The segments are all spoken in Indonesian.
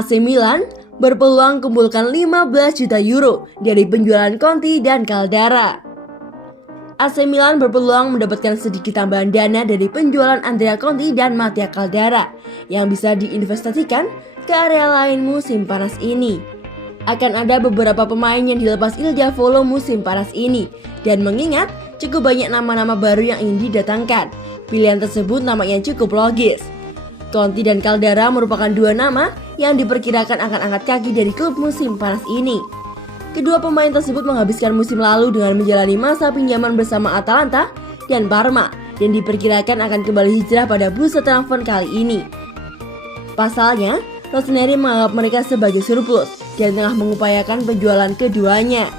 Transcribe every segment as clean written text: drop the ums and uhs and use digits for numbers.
AC Milan berpeluang kumpulkan 15 juta euro dari penjualan Conti dan Caldara. AC Milan berpeluang mendapatkan sedikit tambahan dana dari penjualan Andrea Conti dan Mattia Caldara yang bisa diinvestasikan ke area lain musim panas ini. Akan ada beberapa pemain yang dilepas Il Diavolo musim panas ini, dan mengingat cukup banyak nama-nama baru yang ingin didatangkan, pilihan tersebut nampaknya cukup logis. Conti dan Caldara merupakan dua nama yang diperkirakan akan angkat kaki dari klub musim panas ini. Kedua pemain tersebut menghabiskan musim lalu dengan menjalani masa pinjaman bersama Atalanta dan Parma, dan diperkirakan akan kembali hijrah pada bursa transfer kali ini. Pasalnya, Rossoneri menganggap mereka sebagai surplus dan tengah mengupayakan penjualan keduanya.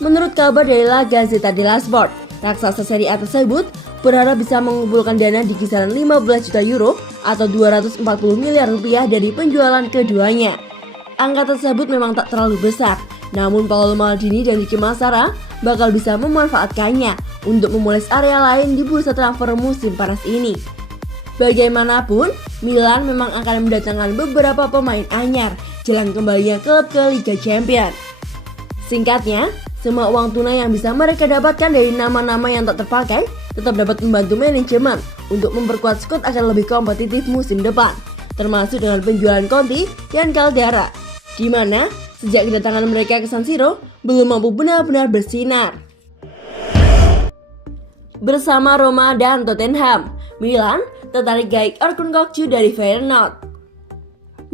Menurut kabar dari La Gazzetta dello Sport, raksasa Serie A tersebut berharap bisa mengumpulkan dana di kisaran 15 juta euro atau 240 miliar rupiah dari penjualan keduanya. Angka tersebut memang tak terlalu besar, namun Paolo Maldini dan Ricky Massara bakal bisa memanfaatkannya untuk memoles area lain di bursa transfer musim panas ini. Bagaimanapun, Milan memang akan mendatangkan beberapa pemain anyar jelang kembalinya klub ke Liga Champions. Singkatnya, semua uang tunai yang bisa mereka dapatkan dari nama-nama yang tak terpakai tetap dapat membantu manajemen untuk memperkuat skuad agar lebih kompetitif musim depan, termasuk dengan penjualan Conti dan Caldara, di mana sejak kedatangan mereka ke San Siro belum mampu benar-benar bersinar. Bersama Roma dan Tottenham, Milan tertarik gaik Orkun Kokcu dari Feyenoord.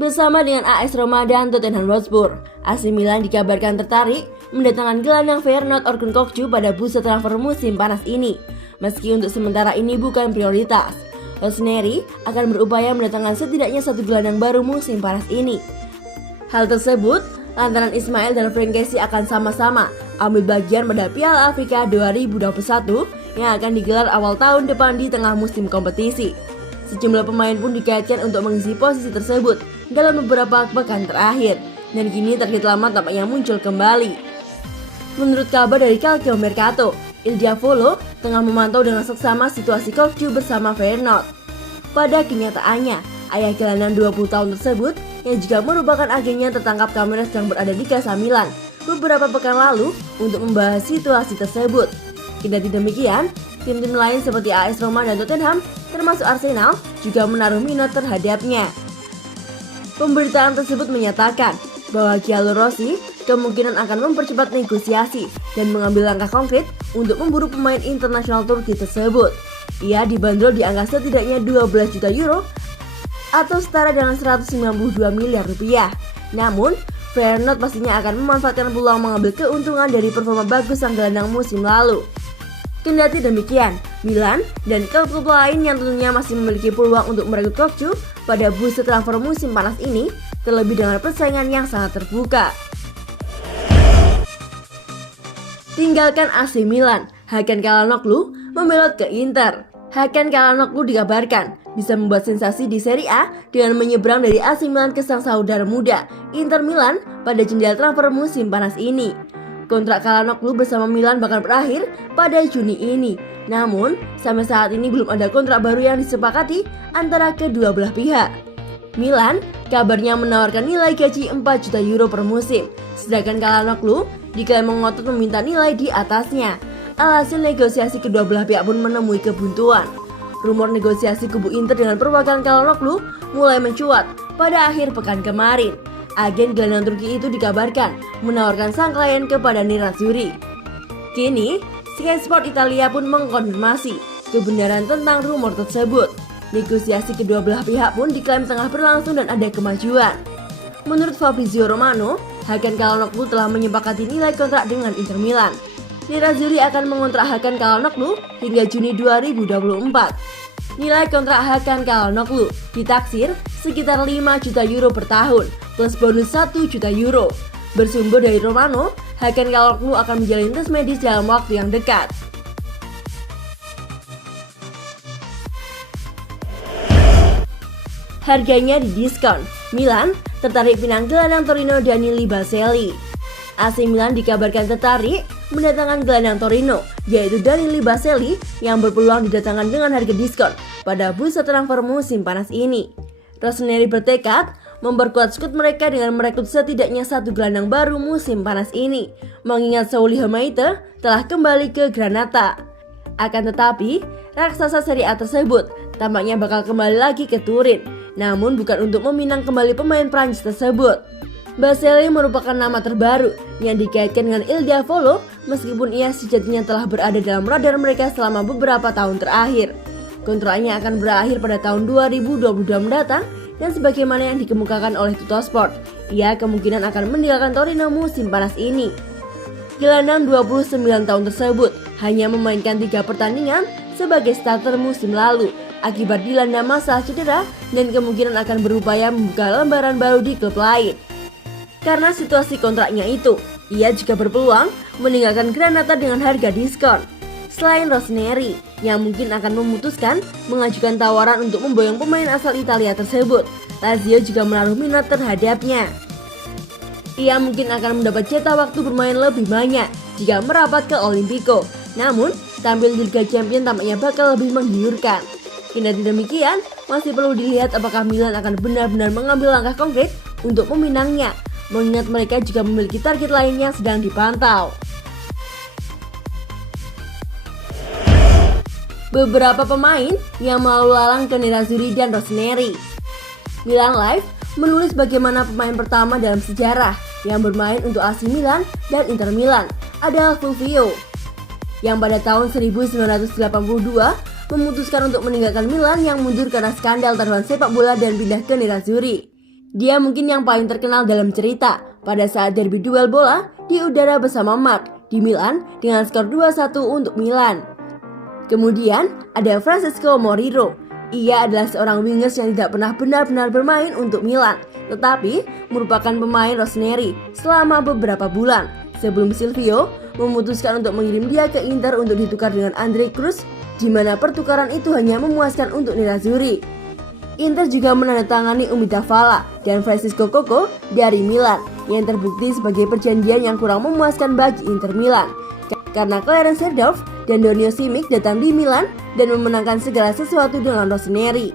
Bersama dengan AS Roma dan Tottenham Hotspur, AC Milan dikabarkan tertarik mendatangkan gelandang Feyenoord Orkun Kokcu pada bursa transfer musim panas ini. Meski untuk sementara ini bukan prioritas, Rossoneri akan berupaya mendatangkan setidaknya satu gelandang baru musim panas ini. Hal tersebut lantaran Ismail dan Frankesi akan sama-sama ambil bagian pada Piala Afrika 2021 yang akan digelar awal tahun depan di tengah musim kompetisi. Sejumlah pemain pun dikaitkan untuk mengisi posisi tersebut dalam beberapa pekan terakhir, dan kini target lama tampaknya muncul kembali. Menurut kabar dari Calcio Mercato, Il Diavolo tengah memantau dengan seksama situasi Kokcu bersama Feyenoord. Pada kenyataannya, ayah gelandang 20 tahun tersebut yang juga merupakan agennya tertangkap kamera sedang berada di Casa Milan beberapa pekan lalu untuk membahas situasi tersebut. Kendati demikian, tim-tim lain seperti AS Roma dan Tottenham termasuk Arsenal juga menaruh minat terhadapnya. Pemberitaan tersebut menyatakan bahwa Giallo Rossi kemungkinan akan mempercepat negosiasi dan mengambil langkah konkret untuk memburu pemain internasional Turki tersebut. Ia dibanderol di angka setidaknya 12 juta euro atau setara dengan 192 miliar rupiah. Namun, Feyenoord pastinya akan memanfaatkan peluang mengambil keuntungan dari performa bagus sang gelandang musim lalu. Kendati demikian, Milan dan klub-klub lain yang tentunya masih memiliki peluang untuk merekrut Kokcu pada bursa transfer musim panas ini, terlebih dengan persaingan yang sangat terbuka. Tinggalkan AC Milan, Hakan Çalhanoğlu membelot ke Inter. Hakan Çalhanoğlu dikabarkan bisa membuat sensasi di Serie A dengan menyeberang dari AC Milan ke sang saudara muda Inter Milan pada jendela transfer musim panas ini. Kontrak Çalhanoğlu bersama Milan bakal berakhir pada Juni ini. Namun, sampai saat ini belum ada kontrak baru yang disepakati antara kedua belah pihak. Milan kabarnya menawarkan nilai gaji 4 juta euro per musim, sedangkan Çalhanoğlu diklaim mengotot meminta nilai di atasnya. Alhasil negosiasi kedua belah pihak pun menemui kebuntuan. Rumor negosiasi kubu Inter dengan perwakilan Çalhanoğlu mulai mencuat pada akhir pekan kemarin. Agen gelandang Turki itu dikabarkan menawarkan sang klien kepada Nerazzurri. Kini, Sky Sport Italia pun mengkonfirmasi kebenaran tentang rumor tersebut. Negosiasi kedua belah pihak pun diklaim tengah berlangsung dan ada kemajuan. Menurut Fabrizio Romano, Hakan Çalhanoğlu telah menyepakati nilai kontrak dengan Inter Milan. Nerazzurri akan mengontrak Hakan Çalhanoğlu hingga Juni 2024. Nilai kontrak Hakan Çalhanoğlu ditaksir sekitar 5 juta euro per tahun plus bonus 1 juta euro. Bersumber dari Romano, Hakan Çalhanoğlu akan menjalani tes medis dalam waktu yang dekat. Harganya didiskon, Milan tertarik pinang gelandang Torino Daniele Baselli. AC Milan dikabarkan tertarik mendatangkan gelandang Torino, yaitu Daniele Baselli yang berpeluang didatangkan dengan harga diskon pada bursa transfer musim panas ini. Rossoneri bertekad memperkuat skuad mereka dengan merekrut setidaknya satu gelandang baru musim panas ini, mengingat Sauli Hamaite telah kembali ke Granata. Akan tetapi, raksasa Serie A tersebut tampaknya bakal kembali lagi ke Turin, namun bukan untuk meminang kembali pemain Prancis tersebut. Baselli merupakan nama terbaru yang dikaitkan dengan Il Diavolo, meskipun ia sejatinya telah berada dalam radar mereka selama beberapa tahun terakhir. Kontraknya akan berakhir pada tahun 2022 mendatang, dan sebagaimana yang dikemukakan oleh Tuttosport, ia kemungkinan akan meninggalkan Torino musim panas ini. Gelandang 29 tahun tersebut hanya memainkan 3 pertandingan sebagai starter musim lalu akibat dilanda masalah cedera dan kemungkinan akan berupaya membuka lembaran baru di klub lain. Karena situasi kontraknya itu, ia juga berpeluang meninggalkan Granata dengan harga diskon. Selain Rossoneri, yang mungkin akan memutuskan mengajukan tawaran untuk memboyong pemain asal Italia tersebut, Lazio juga menaruh minat terhadapnya. Ia mungkin akan mendapat jatah waktu bermain lebih banyak jika merapat ke Olimpico. Namun, tampil di Liga Champions tampaknya bakal lebih menggiurkan. Kendati demikian, masih perlu dilihat apakah Milan akan benar-benar mengambil langkah konkret untuk meminangnya, mengingat mereka juga memiliki target lain yang sedang dipantau. Beberapa pemain yang mau lalang ke Nerazzurri dan Rossoneri. Milan Live menulis bagaimana pemain pertama dalam sejarah yang bermain untuk AC Milan dan Inter Milan adalah Fulvio, yang pada tahun 1982 memutuskan untuk meninggalkan Milan yang mundur karena skandal taruhan sepak bola dan pindah ke Nerazzurri. Dia mungkin yang paling terkenal dalam cerita pada saat derby duel bola di udara bersama Mark di Milan dengan skor 2-1 untuk Milan. Kemudian ada Francesco Morillo. Ia adalah seorang wingers yang tidak pernah benar-benar bermain untuk Milan, tetapi merupakan pemain Rossoneri selama beberapa bulan sebelum Silvio memutuskan untuk mengirim dia ke Inter untuk ditukar dengan Andre Cruz, di mana pertukaran itu hanya memuaskan untuk Nerazzurri. Inter juga menandatangani Umita Fala dan Francisco Coco dari Milan, yang terbukti sebagai perjanjian yang kurang memuaskan bagi Inter Milan, karena Clarence Seedorf dan Donio Simic datang di Milan dan memenangkan segala sesuatu dengan Rossoneri.